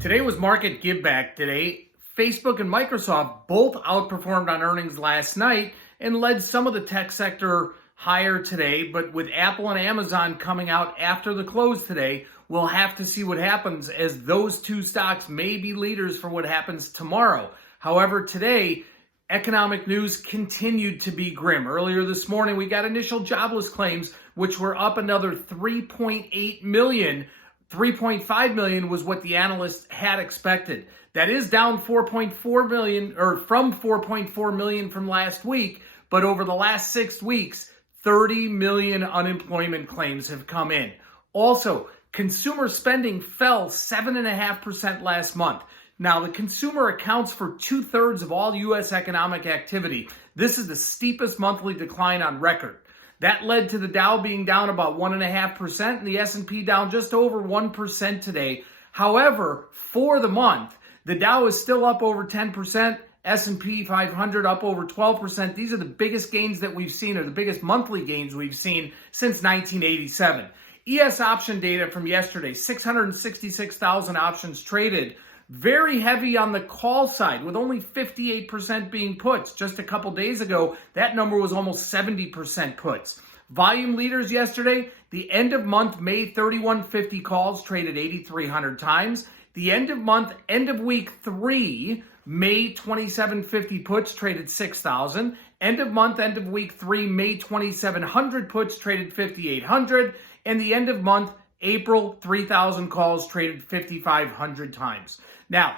Today was market give back today. Facebook and Microsoft both outperformed on earnings last night and led some of the tech sector higher today. But with Apple and Amazon coming out after the close today, we'll have to see what happens, as those two stocks may be leaders for what happens tomorrow. However, today, economic news continued to be grim. Earlier this morning, we got initial jobless claims, which were up another 3.8 million. 3.5 million was what the analysts had expected. That is down 4.4 million, or from 4.4 million from last week. But over the last 6 weeks, 30 million unemployment claims have come in. Also, consumer spending fell 7.5% last month. Now, the consumer accounts for 2/3 of all U.S. economic activity. This is the steepest monthly decline on record. That led to the Dow being down about 1.5% and the S&P down just over 1% today. However, for the month, the Dow is still up over 10%, S&P 500 up over 12%. These are the biggest gains that we've seen, or the biggest monthly gains we've seen since 1987. ES option data from yesterday, 666,000 options traded. Very heavy on the call side, with only 58% being puts. Just a couple days ago, that number was almost 70% puts. Volume leaders yesterday, the end of month May 3150 calls traded 8,300 times. The end of month, end of week 3, May 2750 puts traded 6,000. End of month, end of week 3, May 2700 puts traded 5,800. And the end of month, April 3,000 calls traded 5,500 times. Now,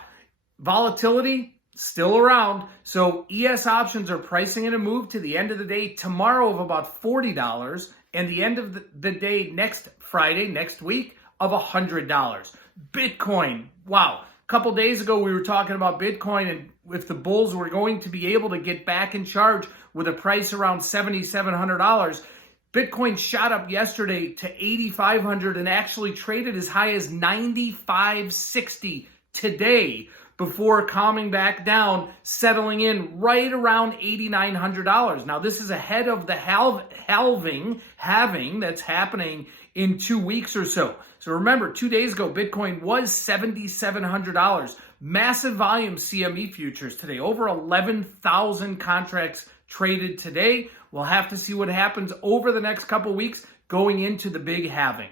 volatility still around, so ES options are pricing in a move to the end of the day tomorrow of about $40, and the end of the day next Friday, next week, of $100. Bitcoin, wow. A couple days ago, we were talking about Bitcoin and if the bulls were going to be able to get back in charge with a price around $7,700. Bitcoin shot up yesterday to 8,500 and actually traded as high as 9,560 today before calming back down, settling in right around $8,900. Now, this is ahead of the halving that's happening in 2 weeks or so. So remember, 2 days ago, Bitcoin was $7,700. Massive volume CME futures today, over 11,000 contracts traded today. We'll have to see what happens over the next couple weeks going into the big halving.